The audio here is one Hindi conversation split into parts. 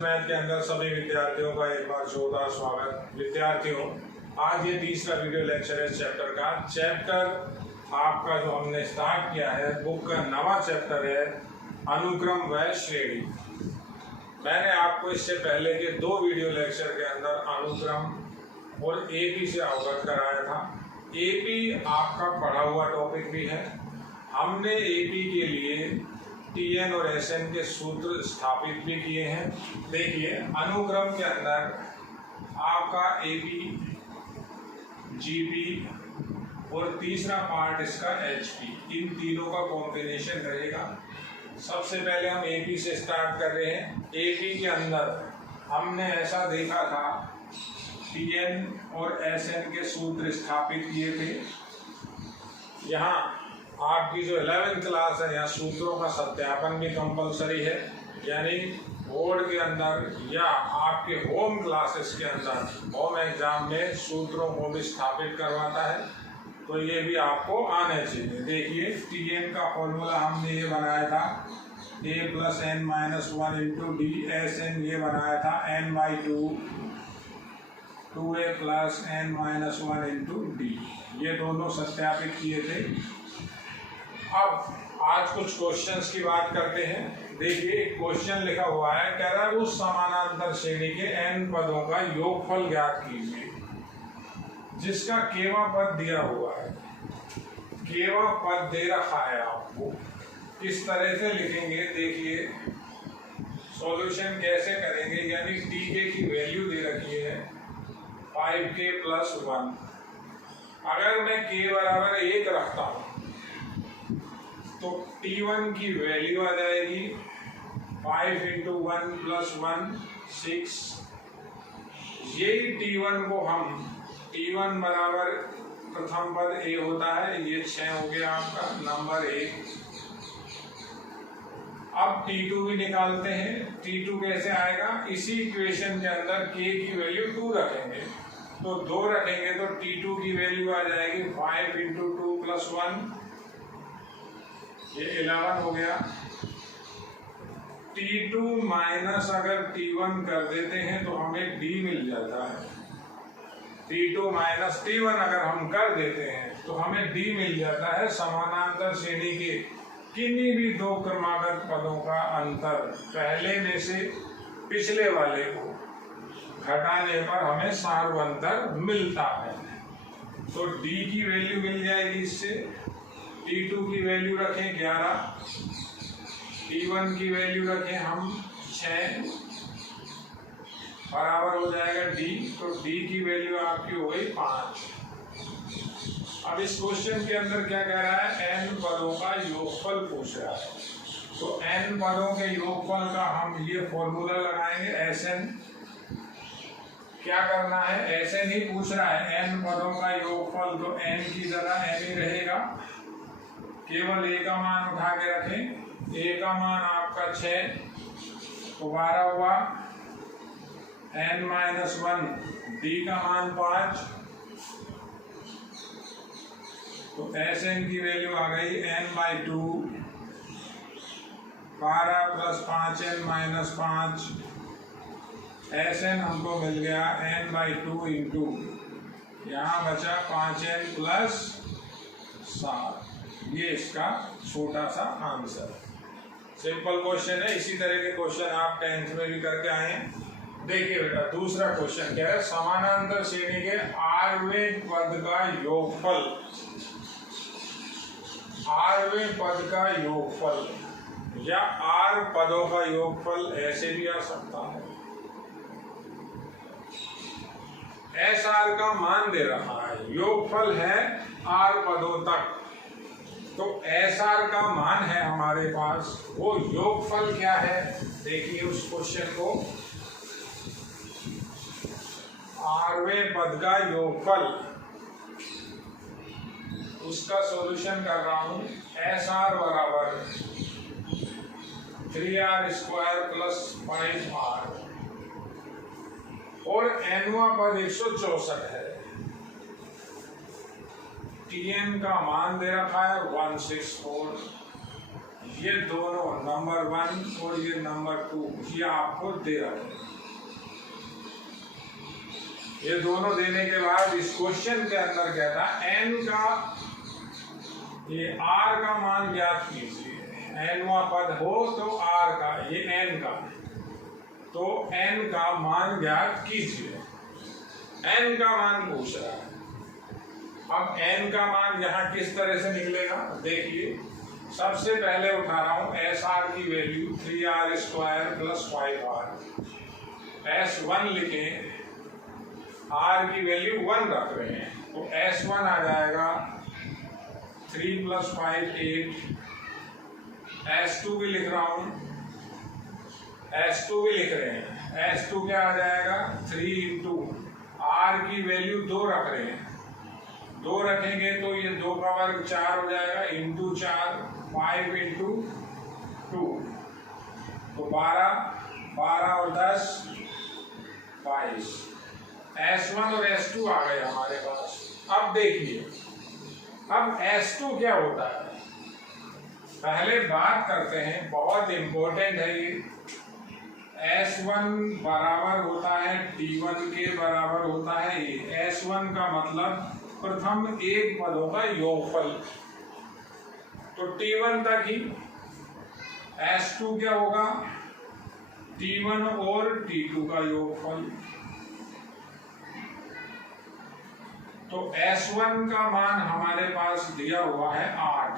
मैथ के अंदर सभी विद्यार्थियों का एक बार जोरदार स्वागत। विद्यार्थियों, आज ये तीसरा वीडियो लेक्चर है चैप्टर का। चैप्टर आपका जो हमने स्टार्ट किया है, बुक का नवा चैप्टर है अनुक्रम व श्रेणी। मैंने आपको इससे पहले के दो वीडियो लेक्चर के अंदर अनुक्रम और एपी से अवगत कराया था। एपी आपका पढ़ा हुआ टॉपिक भी है। हमने एपी के लिए टीएन और एसएन के सूत्र स्थापित भी किए हैं। देखिए, अनुक्रम के अंदर आपका एपी, जीपी और तीसरा पार्ट इसका एचपी, इन तीनों का कॉम्बिनेशन रहेगा। सबसे पहले हम एपी से स्टार्ट कर रहे हैं। एपी के अंदर हमने ऐसा देखा था, टीएन और एसएन के सूत्र स्थापित किए थे। यहाँ आपकी जो 11th क्लास है, यहाँ सूत्रों का सत्यापन भी कंपलसरी है, यानी बोर्ड के अंदर या आपके होम क्लासेस के अंदर होम एग्जाम में सूत्रों को भी स्थापित करवाता है, तो ये भी आपको आने चाहिए। देखिए, टीएन का फॉर्मूला हमने ये बनाया था a + n-1 into D. SN ये बनाया था n/2 2a + n-1 into D. ये दोनों सत्यापित किए थे। अब आज कुछ क्वेश्चंस की बात करते हैं। देखिए, एक क्वेश्चन लिखा हुआ है, कह रहा है उस समानांतर श्रेणी के n पदों का योगफल ज्ञात कीजिए जिसका केवा पद दिया हुआ है। केवा पद दे रखा है आपको, किस तरह से लिखेंगे। देखिए, सॉल्यूशन कैसे करेंगे, यानी tk की वैल्यू दे रखी है 5k + 1। अगर मैं k बराबर 1 रखता हूं तो T1 की वैल्यू आ जाएगी 5 × 1 + 1 6। यही T1 को हम T1 बराबर प्रथम पद A होता है, ये 6 हो गया आपका नंबर 1। अब T2 भी निकालते हैं। T2 कैसे आएगा, इसी इक्वेशन के अंदर K की वैल्यू 2 रखेंगे, तो 2 रखेंगे तो T2 की वैल्यू आ जाएगी 5 × 2 + 1, ये 11 हो गया। T2 माइनस अगर T1 कर देते हैं तो हमें D मिल जाता है। T2 माइनस T1 अगर हम कर देते हैं तो हमें D मिल जाता है। समानांतर श्रेणी के किन्हीं भी दो क्रमागत पदों का अंतर पहले में से पिछले वाले को घटाने पर हमें सार्वंतर मिलता है। तो D की वैल्यू मिल जाएगी इससे। T2 की वैल्यू रखें 11, T1 की वैल्यू रखें हम 6, बराबर हो जाएगा D। तो D की वैल्यू आपकी हो गई 5। अब इस क्वेश्चन के अंदर क्या कह रहा है, n पदों का योगफल पूछ रहा है। तो n पदों के योगफल का हम ये फॉर्मूला लगाएंगे। Sn क्या करना है, Sn ही पूछ रहा है। n पदों का योगफल तो n की जगह n ही रहेगा, केवल a का मान उठा के रखें। a का मान आपका 6 तो 12 हुआ, n-1 d का मान 5, तो Sn की वैल्यू आ गई n/2 12 + 5n-5। Sn हमको मिल गया n/2 इंटू यहाँ बचा 5n + 7। ये इसका छोटा सा आंसर। सिंपल क्वेश्चन है। इसी तरह के क्वेश्चन आप 10th में भी करके आए हैं। देखिए बेटा, दूसरा क्वेश्चन क्या है, समानांतर श्रेणी के rवें पद का योगफल, rवें पद का योगफल या r पदों का योगफल ऐसे भी आ सकता है। SR का मान दे रहा है, योगफल है r पदों तक, तो SR का मान है हमारे पास, वो योगफल क्या है। देखिए उस क्वेश्चन को, rवें पद का योगफल, उसका सॉल्यूशन कर रहा हूं। SR बराबर 3r² + 5r और nवां पद 164 है। Tn का मान दे रखा है 164, ये दोनों नंबर 1 और ये नंबर 2 ये आपको दे रहे हैं। ये दोनों देने के बाद इस क्वेश्चन के अंदर क्या था, n का ये r का मान ज्ञात कीजिए। nवां पद हो तो r का, ये n का, तो n का मान ज्ञात कीजिए। n का मान पूछ रहा है। अब n का मान यहाँ किस तरह से निकलेगा देखिए। सबसे पहले उठा रहा हूं SR की वैल्यू 3r² + 5r। S1 लिखें, R की वैल्यू 1 रख रहे हैं, तो S1 आ जाएगा 3 + 5 8। S2 भी लिख रहा हूं, S2 भी लिख रहे हैं। S2 क्या आ जाएगा 3 × R की वैल्यू 2 रख रहे हैं, 2 रखेंगे तो ये 2 का वर्ग 4 हो जाएगा, इंटू 4 5 × 2 तो 12 और 10 22। S1 और S2 आ गए हमारे पास। अब देखिए, अब S2 क्या होता है, पहले बात करते हैं, बहुत इंपॉर्टेंट है ये। S1 बराबर होता है T1 के बराबर होता है ये। S1 का मतलब प्रथम एक पदों का योगफल, तो T1 तक ही। S2 क्या होगा T1 और T2 का योगफल। तो S1 का मान हमारे पास दिया हुआ है 8,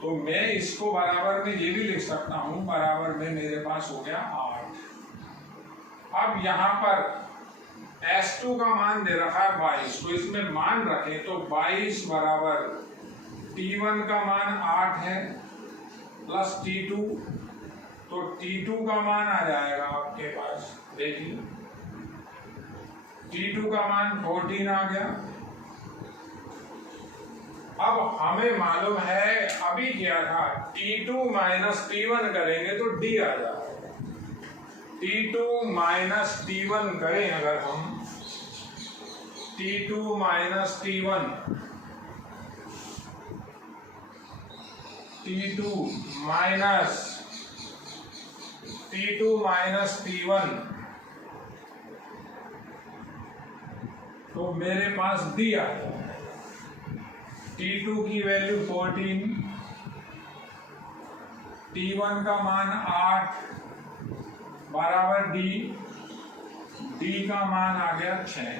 तो मैं इसको बराबर में ये भी लिख सकता हूं, बराबर में मेरे पास हो गया 8। अब यहां पर S2 का मान दे रखा है 22, तो इसमें मान रखें तो 22 बराबर T1 का मान 8 है प्लस T2, तो T2 का मान आ जाएगा आपके पास, देखिए T2 का मान 14 आ गया। अब हमें मालूम है अभी क्या था, T2 - T1 करेंगे तो D आ जाएगा। T2 - T1 करें अगर हम, T2 - T1, T2 - T1, तो मेरे पास D आ जाएगा। T2 की वैल्यू 14, T1 का मान 8 बराबर D का मान आ गया 6।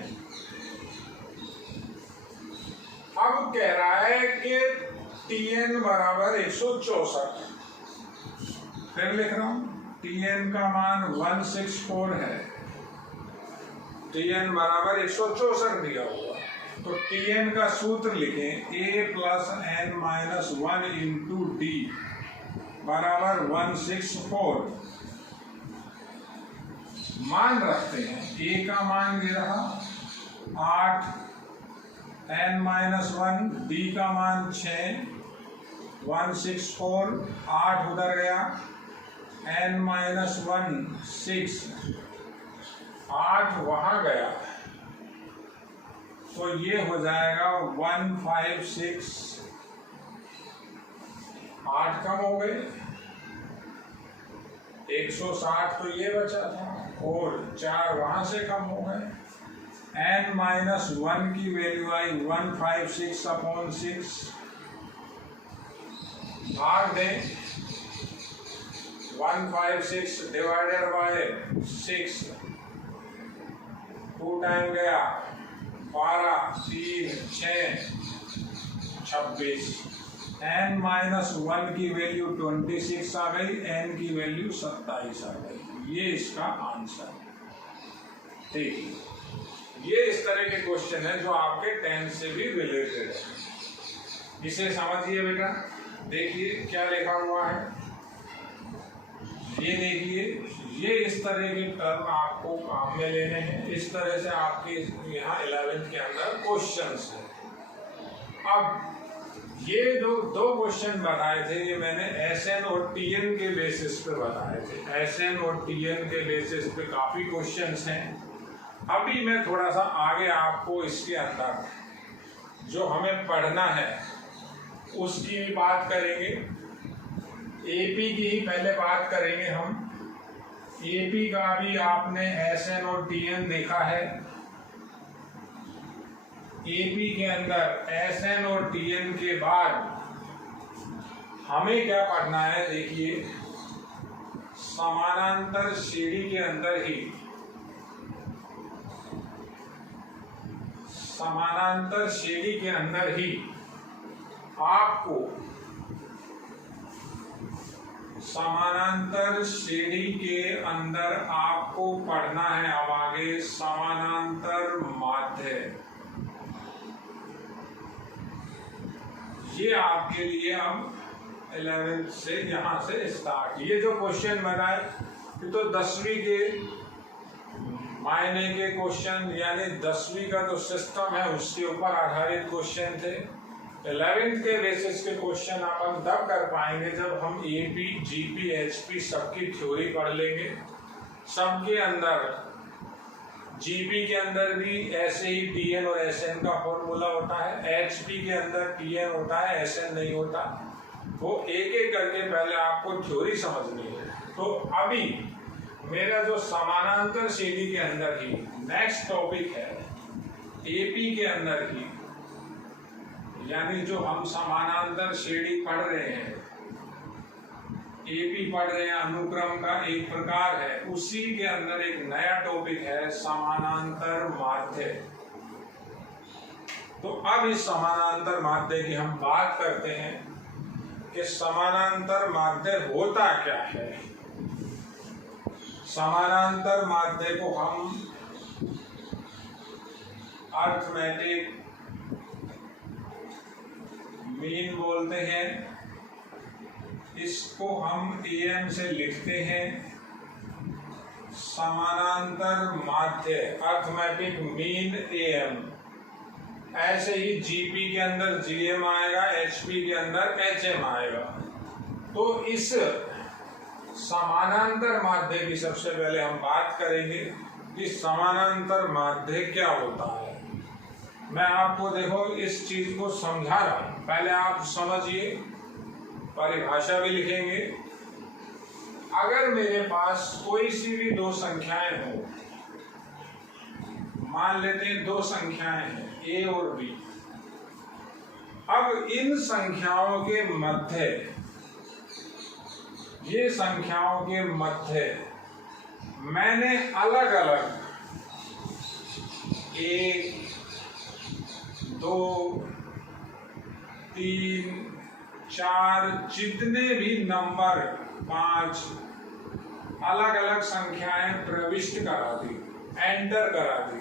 अब कह रहा है कि Tn बराबर 164, फिर लिख रहा हूं, Tn का मान 164 है, Tn बराबर 164 दिया हुआ, तो Tn का सूत्र लिखें, A + n - 1 × D बराबर 164। मान रखते हैं, A का मान ये रहा 8, n - 1, D का मान 6, 164, 8 उधर गया, n - 1 6, 8 वहां गया, तो ये हो जाएगा 156। 8 कम हो गए, 160 तो ये बचा था, और 4 वहां से कम हो गए। n - 1 की वैल्यू आई 156/6, भाग दें 156 / 6, 2 टाइम गया, 12, 3, 6, 26। n - 1 की वैल्यू 26 आ गई, n की वैल्यू 27 आ गई। ये इसका आंसर है। ठीक है, ये इस तरह के क्वेश्चन है जो आपके 10 से भी रिलेटेड है। इसे समझिए बेटा, देखिए क्या लिखा हुआ है, ये देखिए, ये इस तरह के टर्म आपको काम में लेने हैं। इस तरह से आपके यहाँ 11th के अंदर क्वेश्चंस हैं। अब ये जो 2 क्वेश्चन बताए थे, ये मैंने SN और TN के बेसिस पे बताए थे। SN और TN के बेसिस पे काफी क्वेश्चंस हैं। अभी मैं थोड़ा सा आगे आपको इसके अंदर जो हमें पढ़ना है उसकी भी बात करेंगे। एपी की ही पहले बात करेंगे हम। एपी का भी आपने एसएन और टीएन देखा है। एपी के अंदर एसएन और टीएन के बाद हमें क्या पढ़ना है, देखिए समानांतर श्रेणी के अंदर ही, समानांतर श्रेणी के अंदर ही आपको, समानांतर श्रेणी के अंदर आपको पढ़ना है अब आगे समानांतर माध्य। ये आपके लिए अब 11th से यहाँ से स्टार्ट। ये जो क्वेश्चन बनाए ये तो 10वीं के मायने के क्वेश्चन, यानी 10वीं का जो सिस्टम है उसके ऊपर आधारित क्वेश्चन थे। 11th के बेसिस के क्वेश्चन अपन तब कर पाएंगे जब हम एपी, जीपी, एचपी सबकी थ्योरी पढ़ लेंगे। सबके अंदर, जीपी के अंदर भी ऐसे ही टीएन और एसएन का फॉर्मूला होता है, एचपी के अंदर टीएन होता है, एसएन नहीं होता। वो एक एक करके पहले आपको थ्योरी समझनी है। तो अभी मेरा जो समानांतर श्रेणी के अंदर ही नेक्स्ट टॉपिक है एपी के अंदर ही, यानी जो हम समानांतर श्रेणी पढ़ रहे हैं, एपी पढ़ रहे हैं, अनुक्रम का एक प्रकार है, उसी के अंदर एक नया टॉपिक है समानांतर माध्य। तो अब इस समानांतर माध्य की हम बात करते हैं कि समानांतर माध्य होता क्या है। समानांतर माध्य को हम अर्थमेटिक मीन बोलते हैं। इसको हम एम से लिखते हैं समानांतर माध्य, अर्थमेटिक मीन एम। ऐसे ही जीपी के अंदर जीएम आएगा, एचपी के अंदर एचएम आएगा। तो इस समानांतर माध्य की सबसे पहले हम बात करेंगे कि समानांतर माध्य क्या होता है। मैं आपको देखो इस चीज को समझा रहा हूं, पहले आप समझिए, परिभाषा भी लिखेंगे। अगर मेरे पास कोई सी भी दो संख्याएं हो, मान लेते हैं दो संख्याएं हैं ए और बी। अब इन संख्याओं के मध्य, ये संख्याओं के मध्य मैंने अलग अलग 1, 2, 3, 4 जितने भी नंबर 5 अलग अलग संख्याएं प्रविष्ट करा दी, एंटर करा दी।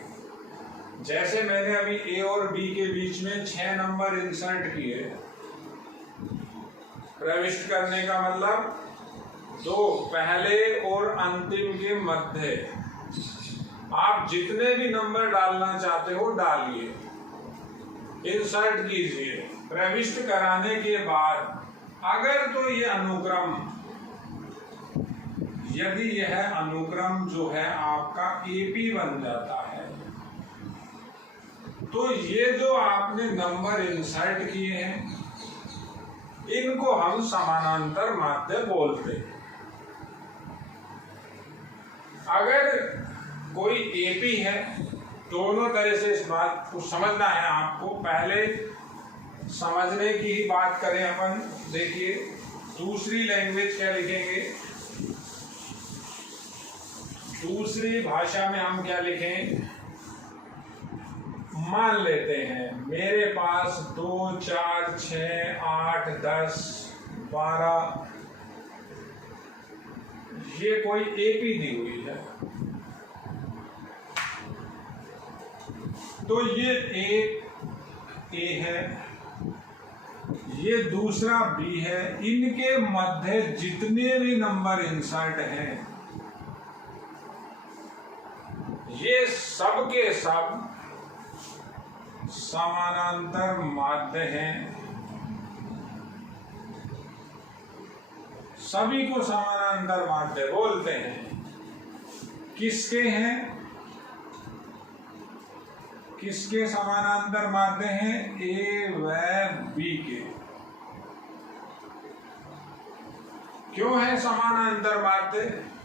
जैसे मैंने अभी ए और बी के बीच में 6 नंबर इंसर्ट किए। प्रविष्ट करने का मतलब दो पहले और अंतिम के मध्य आप जितने भी नंबर डालना चाहते हो डालिए, इंसर्ट कीजिए। प्रविष्ट कराने के बाद अगर तो ये अनुक्रम, यदि यह अनुक्रम जो है आपका एपी बन जाता है, तो ये जो आपने नंबर इंसर्ट किए हैं इनको हम समानांतर माध्य बोलते हैं। अगर कोई एपी है, दोनों तरह से इस बात को समझना है आपको। पहले समझने की ही बात करें अपन, देखिए दूसरी लैंग्वेज क्या लिखेंगे, दूसरी भाषा में हम क्या लिखें। मान लेते हैं मेरे पास 2, 4, 6, 8, 10, 12 ये कोई एपी दी हुई है। तो ये एक ए है, ये दूसरा बी है। इनके मध्य जितने भी नंबर इंसर्ट हैं ये सब के सब समानांतर माध्य हैं। सभी को समानांतर माध्य बोलते हैं। किसके हैं, किसके समानांतर माध्य हैं, ए व बी के। क्यों है समानांतर माध्य?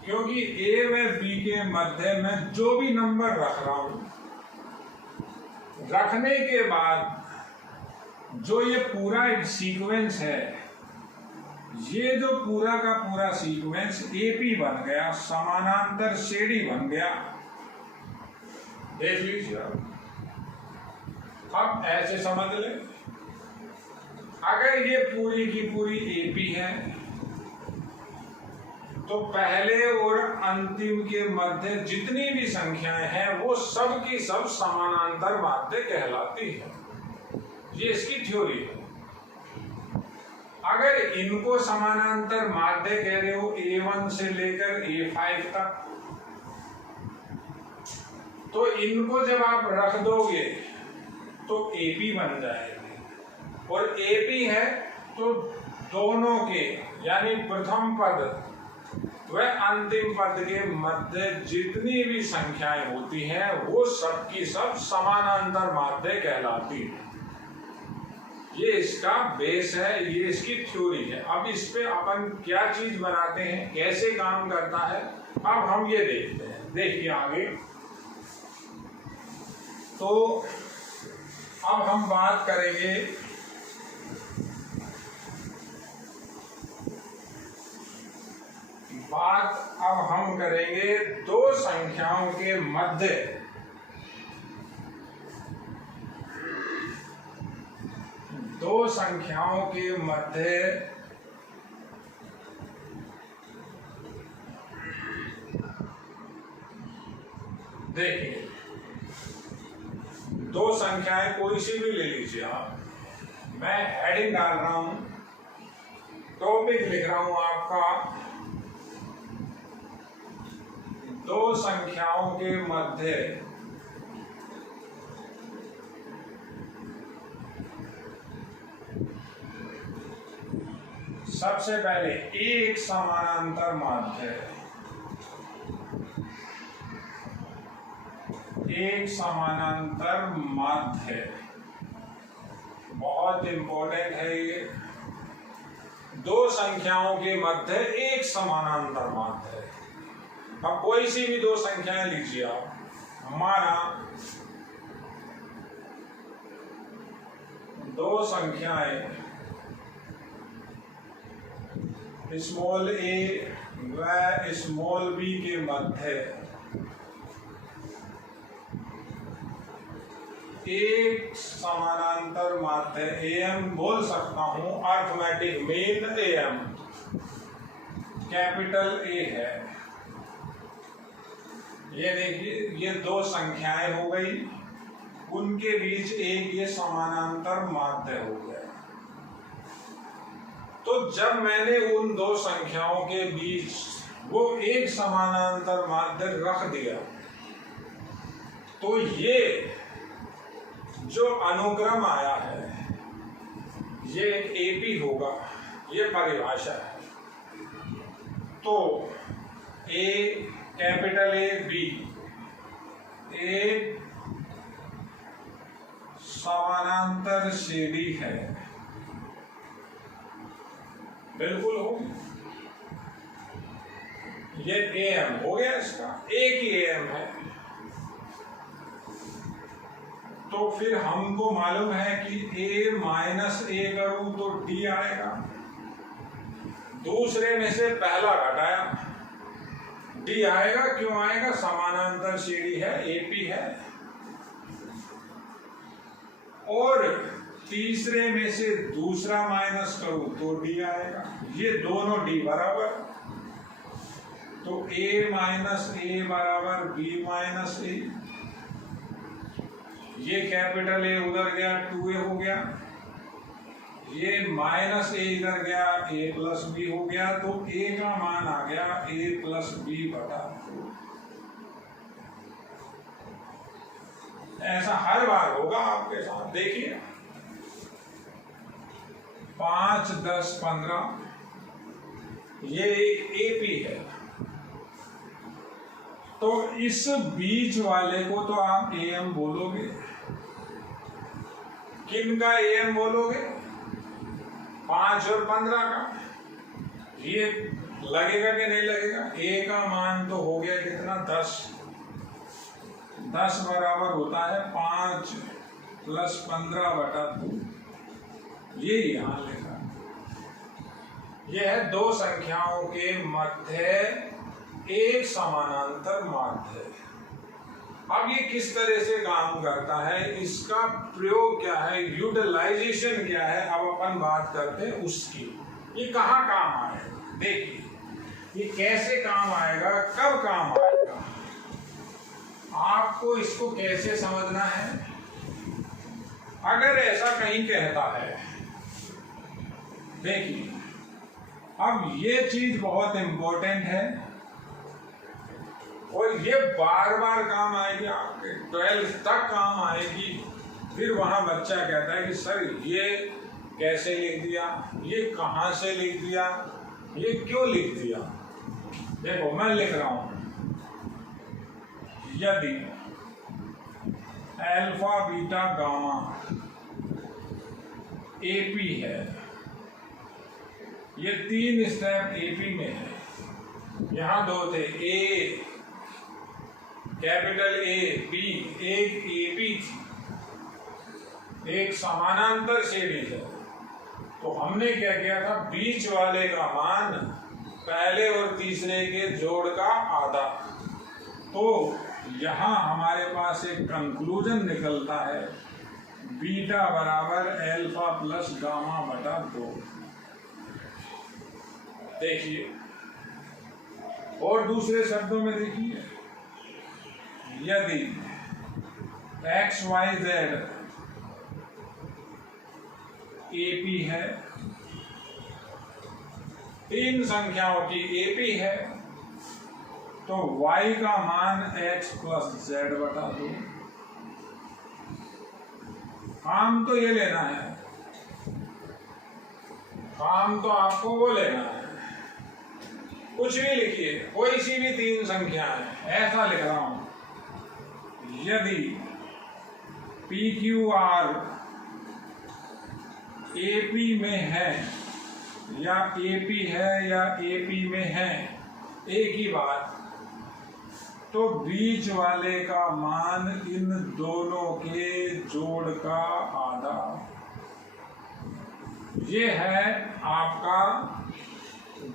क्योंकि ए व बी के मध्य में जो भी नंबर रख रहा हूं, रखने के बाद जो ये पूरा सीक्वेंस है, ये जो पूरा का पूरा सीक्वेंस एपी बन गया, समानांतर श्रेणी बन गया। देख लीजिए अब ऐसे समझ ले, अगर ये पूरी की पूरी एपी है तो पहले और अंतिम के मध्य जितनी भी संख्याएं हैं वो सब की सब समानांतर माध्य कहलाती है। ये इसकी थ्योरी है। अगर इनको समानांतर माध्य कह रहे हो A1 से लेकर A5 तक, तो इनको जब आप रख दोगे तो AP बन जाएगी, और AP है तो दोनों के यानी प्रथम पद वह अंतिम पद के मध्य जितनी भी संख्याएं होती हैं वो सब की सब समानांतर माध्य कहलाती है। ये इसका बेस है, ये इसकी थ्योरी है। अब इस पे अपन क्या चीज बनाते हैं, कैसे काम करता है, अब हम ये देखते हैं। देखिए आगे, तो अब हम बात करेंगे अब हम करेंगे दो संख्याओं के मध्य देखिए, दो संख्याएं कोई सी भी ले लीजिए आप, मैं हेडिंग डाल रहा हूं, टॉपिक लिख रहा हूं आपका, दो संख्याओं के मध्य सबसे पहले एक समानांतर माध्य, एक समानांतर माध्य बहुत इंपॉर्टेंट है। ये दो संख्याओं के मध्य एक समानांतर माध्य है। अब कोई सी भी दो संख्याएं लीजिए आप, हमारा दो संख्याएं स्मॉल ए व स्मॉल बी के मध्य एक समानांतर माध्य एम बोल सकता हूं, arithmetic mean M capital A है। ये देखिए, ये दो संख्याएं हो गई, उनके बीच एक ये समानांतर माध्य हो गया। तो जब मैंने उन दो संख्याओं के बीच वो एक समानांतर माध्य रख दिया, तो ये जो अनुक्रम आया है ये एपी होगा, ये परिभाषा है। तो ए कैपिटल ए बी एक समानांतर श्रेणी है, बिल्कुल हो। ये एम हो गया, इसका एक ही एम है। तो फिर हमको मालूम है कि a माइनस ए करूं तो d आएगा, दूसरे में से पहला घटाया d आएगा। क्यों आएगा? समानांतर श्रेणी है, एपी है। और तीसरे में से दूसरा माइनस करूं तो d आएगा। ये दोनों d बराबर, तो a माइनस ए बराबर b माइनस ए। ये कैपिटल ए उधर गया, 2a हो गया। ये माइनस ए इधर गया, a प्लस बी हो गया। तो a का मान आ गया a प्लस बी बटा 2। ऐसा हर बार होगा आपके साथ। देखिए 5, 10, 15 ये एपी है। तो इस बीच वाले को तो आप एम बोलोगे। किन का एम बोलोगे? 5 और 15 का। ये लगेगा कि नहीं लगेगा? a का मान तो हो गया कितना 10 बराबर होता है 5 + 15/2। ये यहाँ लिखा, यह है दो संख्याओं के मध्य एक समानांतर माध्य। अब ये किस तरह से काम करता है, इसका प्रयोग क्या है, यूटिलाइजेशन क्या है, अब अपन बात करते हैं उसकी। ये कहाँ काम आएगा, देखिए ये कैसे काम आएगा, कब काम आएगा, आपको इसको कैसे समझना है। अगर ऐसा कहीं कहता है, देखिए अब ये चीज बहुत इंपॉर्टेंट है और ये बार बार काम आएगी, आपके 12th तक काम आएगी। फिर वहां बच्चा कहता है कि सर ये कैसे लिख दिया, ये कहां से लिख दिया, ये क्यों लिख दिया। देखो मैं लिख रहा हूं, यदि अल्फा बीटा गामा एपी है, ये 3 स्टेप एपी में है, यहां 2 थे, ए कैपिटल ए बी, एक एपी थी, एक समानांतर सीरीज है। तो हमने क्या किया था, बीच वाले का मान पहले और तीसरे के जोड़ का आधा। तो यहां हमारे पास एक कंक्लूजन निकलता है, बीटा बराबर अल्फा प्लस गामा बटा 2। देखिए और दूसरे शब्दों में देखिए, यदि एक्स वाई जेड एपी है, 3 संख्याओं की एपी है, तो y का मान x + z बटा 2। काम तो ये लेना है, काम तो आपको वो लेना है, कुछ भी लिखिए, कोई सी भी 3 संख्या है, ऐसा लिख रहा हूं, यदि PQR AP में है या AP है या AP में है, एक ही बात, तो बीच वाले का मान इन दोनों के जोड़ का आधा। ये है आपका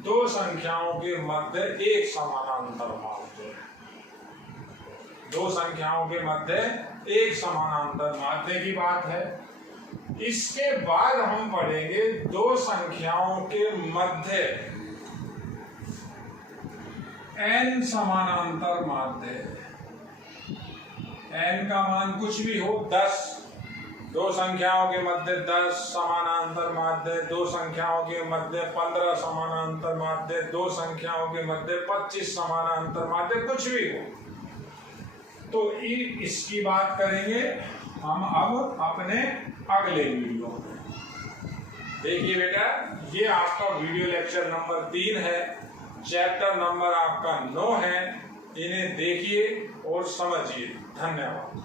दो संख्याओं के मध्य एक समानांतर माध्य। दो संख्याओं के मध्य एक समानांतर माध्य की बात है। इसके बाद हम पढ़ेंगे दो संख्याओं के मध्य n समानांतर माध्य। n का मान कुछ भी हो, 10, दो संख्याओं के मध्य 10 समानांतर माध्य, दो संख्याओं के मध्य 15 समानांतर माध्य, दो संख्याओं के मध्य 25 समानांतर माध्य, कुछ भी हो। तो इसकी बात करेंगे हम अब अपने अगले वीडियो में। देखिए बेटा, ये आपका वीडियो लेक्चर नंबर 3 है, चैप्टर नंबर आपका 9 है। इन्हें देखिए और समझिए। धन्यवाद।